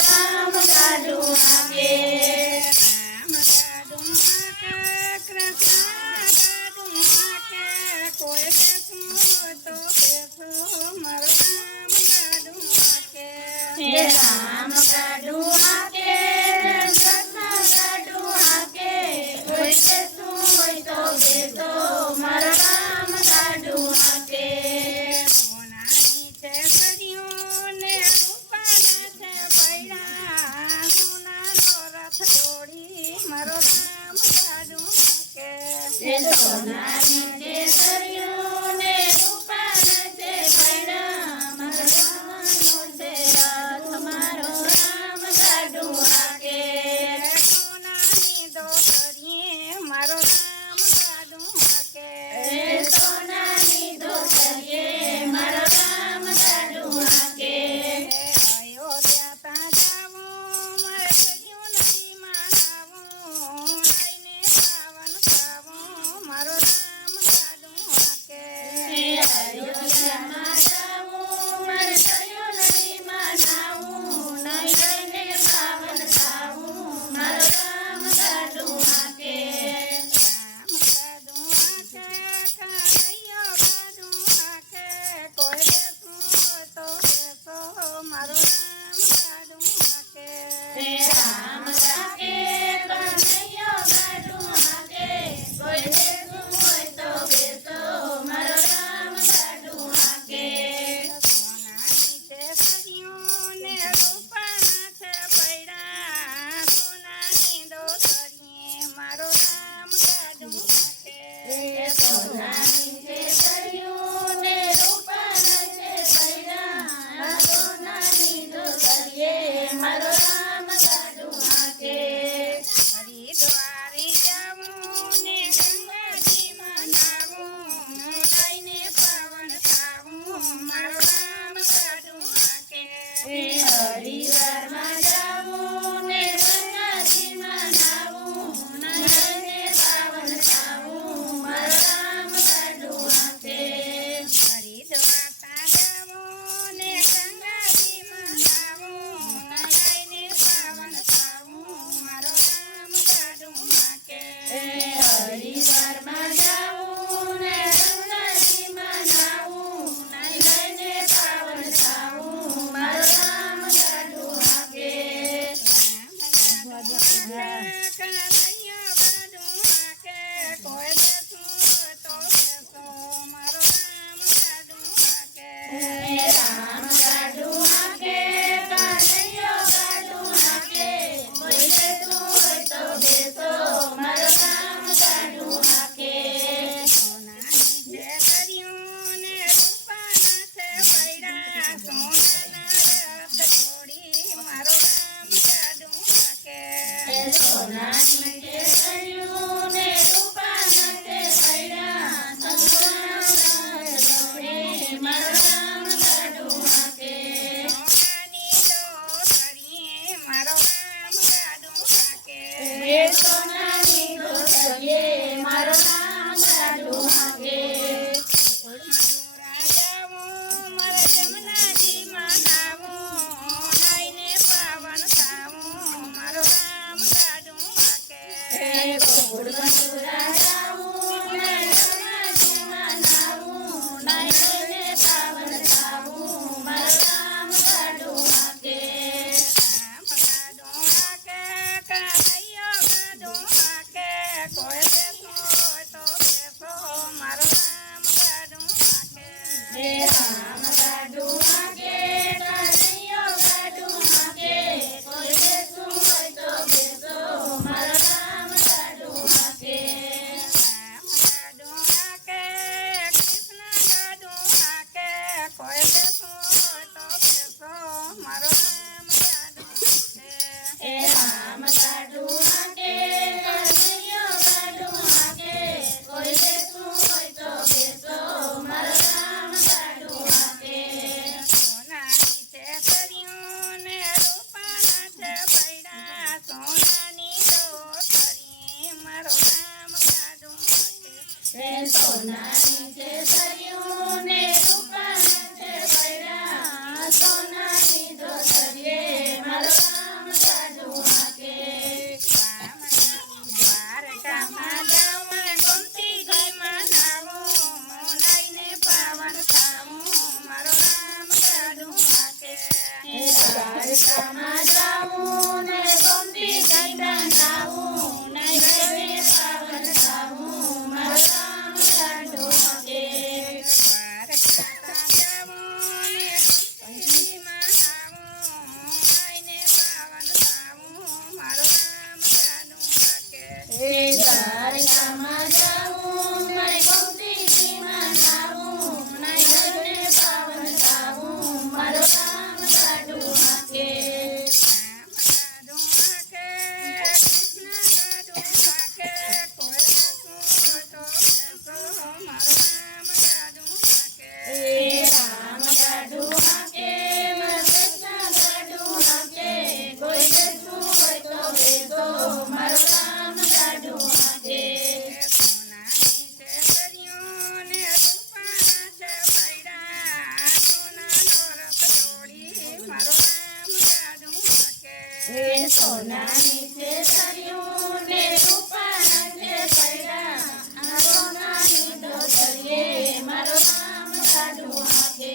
રામ ગાડું હાકે. રામ ગાડું હાકે કૃષ્ણ ગાડું હાકે કોઈ બેસવું હોય તો બેસો મારો રામ ગાડું હાકે. હે રામ ગાડું હાકે કૃષ્ણ ગાડું હાકે કોઈ બેસવું હોય તો બેસો મારો રામ ગાડું હાકે. સોનાની છે સળિયું ને રૂપાના છે પૈડા સોનાનો રથ દોડી મારો રામ ગાડું હાકે. હે સોનાની કેસરીઓ ને રૂપાના છે પૈડા મારો રામનો છે રથ મારો રામ ગાડું હાકે. સોનાની દોતરીએ મારો રામ ગાડું હાકે. હે સોનાની દોતરીએ મારો રામ ગાડું હાકે. અયોધ્યા તા જાવું મારે સળિયું નદીમાં નાવું લઈને પાવન થાવું મારો રામ ગાડું હાકે. હે અયોધ્યામાં જાવું મારે સળિયું નદીમાં નાવું નહીં લઈને પાવન થાવું મારો રામ ગાડું હાકે. રામ ગાડું હાકે કનૈયો ગાડું હાકે કોઈ બેસવું હોય તો બેસો મારો રામ ગાડું હાકે. હે રામ હાકે કનૈયો ગાડું હાકે કોઈ બેસવું હોય તો બેસો મારો રામ ગાડું હાકે. સોનાની છે સળિયું ને રૂપાના છે પૈડા સોનાની દોતરીએ મારો રામ ગાડું હાકે. હે સોનાની કેસરીઓ ને રૂપાના છે પૈડા સોનાની દોતરીએ મારો રામ ગાડું હાકે. હરિદ્વારે જાવું ને ગંગાજીમાં નાવું લઈને પાવન થાવું મારો રામ ગાડું હાકે. હે હરિદ્વારમાં જાવું ને ગંગાજીમાં નાવું લઈને પાવન થાવું મારો રામ ગાડું હાકે. હરિદ્વાર તા જાવું ને ગંગાજીમાં નાવું લઈને પાવન થાવું મારો રામ ગાડું હાકે. હે હરિદ્વારમાં જાવું ને ગંગાજીમાં નાવું લઈને પાવન થાવું મારો રામ ગાડું હાકે. કનૈયો ગાડું હાકે કોઈ બેસવું હોય તો બેસો મારો રામ ગાડું હાકે. હે રામ ગાડું હાકે કનૈયો ગાડું હાકે કોઈ બેસવું હોય તો બેસો મારો રામ ગાડું હાકે. સોનાની છે સળિયું ને રૂપાના છે પૈડા સોનાના રથ દોડી મારો રામ ગાડું હાકે. હે સોનાની કેસરીઓ ને રૂપાના છે પૈડા સોનાના દોડે મારો રામ ગાડું હાકે. સોનાની દોતરીએ મારો રામ ગાડું હાકે. હે સોનાની દોતરીએ મારો રામ ગાડું હાકે. મથુરા જાવું મારે જમનાજીમાં નાવું લઈને પાવન થાવું મારો રામ ગાડું હાકે. દ્વારકામાં જાઉં ને ગોમતી ઘાટમાં નાવું, નયને પાવન થાવું, મારો રામ લાડો હાકે. દ્વારકા જાવું ને ગોમતીમાં નાવું, નયને પાવન થાવું, મારો રામ લાડો હાકે. દ્વારકામાં જાઉં ને ગોમતી ઘાટમાં નાવું, નયને પાવન થાવું, મારો રામ લાડો હાકે. રામ ગાડું હાકે, કૃષ્ણ ગાડું હાકે, કોઈ બેસવું હોય તો બેસો, મારો રામ ગાડું હાકે. સોનાની છે સરિયું ને રૂપાના છે પૈડા, આ સોનાની દોતરીએ મારો રામ ગાડું હાકે.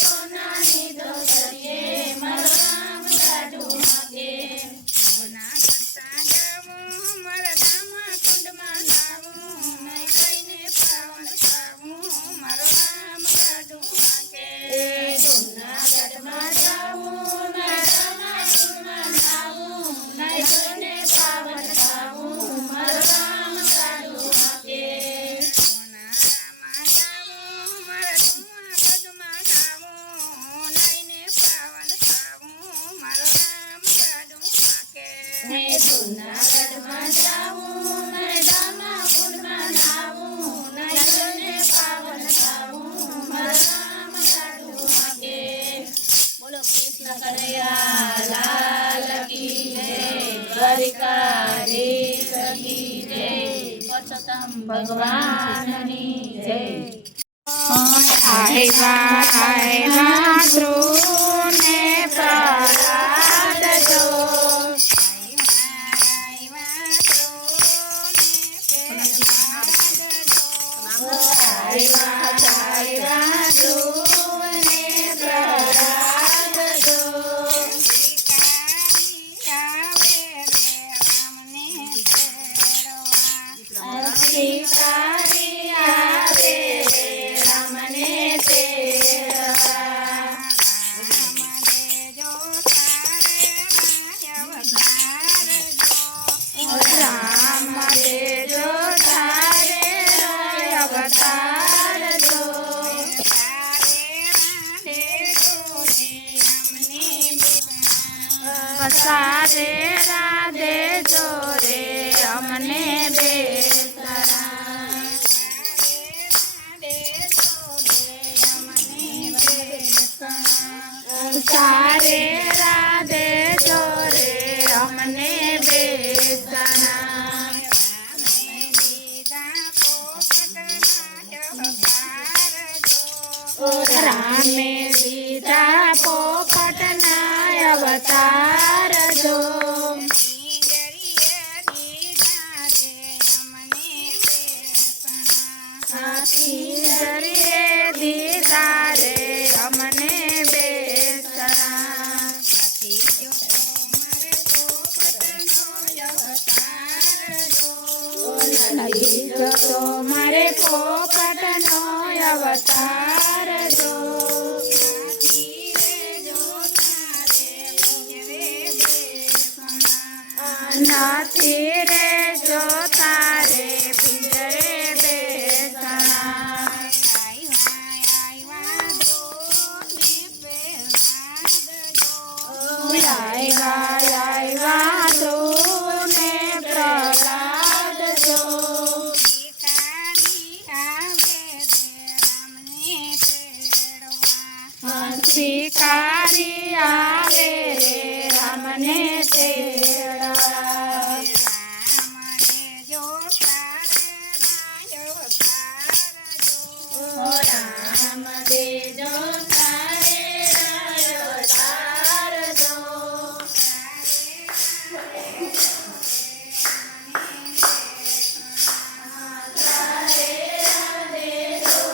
સોનાની દોતરીએ મારો રામ ગાડું હાકે. સોના કરતા જાવું મારા ધામા કુંડમાં નાવું, લઈને પાવન થાવું, મારો રામ ગાડું હાકે. જૂનાગઢમાં જાવું ને રામાયણમાં નાવું, લઈને પાવન થાવું, મારો રામ ગાડું હાકે. સોનારામાં જાવું મારા જૂનાગઢમાં નાવું, લઈને પાવન થાવું, મારો રામ ગાડું હાકે. જૂનાગઢમાં જાવું ને રામાકુંડમાં નાવું, લઈને પાવન થાવું, મારો રામ ગાડું હાકે. બોલો કૃષ્ણ કનૈયા લાલ કી જય, દ્વારિકાધીશ કી જય, પુરુષોત્તમ ભગવાનની જય. આવ્યા ધ્રુવને પ્રહલાદ જો, આવ્યા ધ્રુવને પ્રહલાદ જો, અધિકારી આવે રે રામને તેડવા. રામ દેજો તારે અવતાર જો, સારે રાધે જો રે અમને બેસરા. સારે રાધે જો રે અમને બેસરા. રામે દીધા પોપટના અવતાર જો, હાથી જરીએ દીધા રે અમને બેસરા. નથી જોતો મારે પોપટનો અવતાર જો, નથી રે જો તારે પિંજરે બેસણા. આવ્યા ધ્રુવને પ્રહલાદ જો, સ્વીકારી આવે રે રામને તેડવા. રામ દેજો તારે અવતાર જો, તારે રાધે જો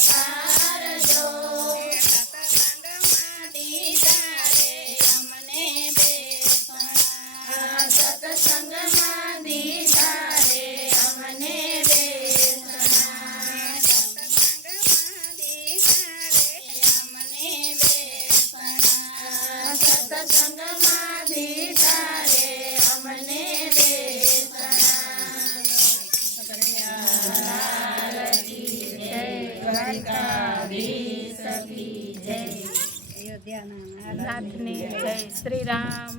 સારજો સત્સંગમાં દીધા રે અમને બેસણા સત્સંગમાં દીધા રે અમને બેસણા સત્સંગમાં દીધા રે અમને બેસણા સત્સંગમાં દીધા રે અમને નાથની જય શ્રી રામ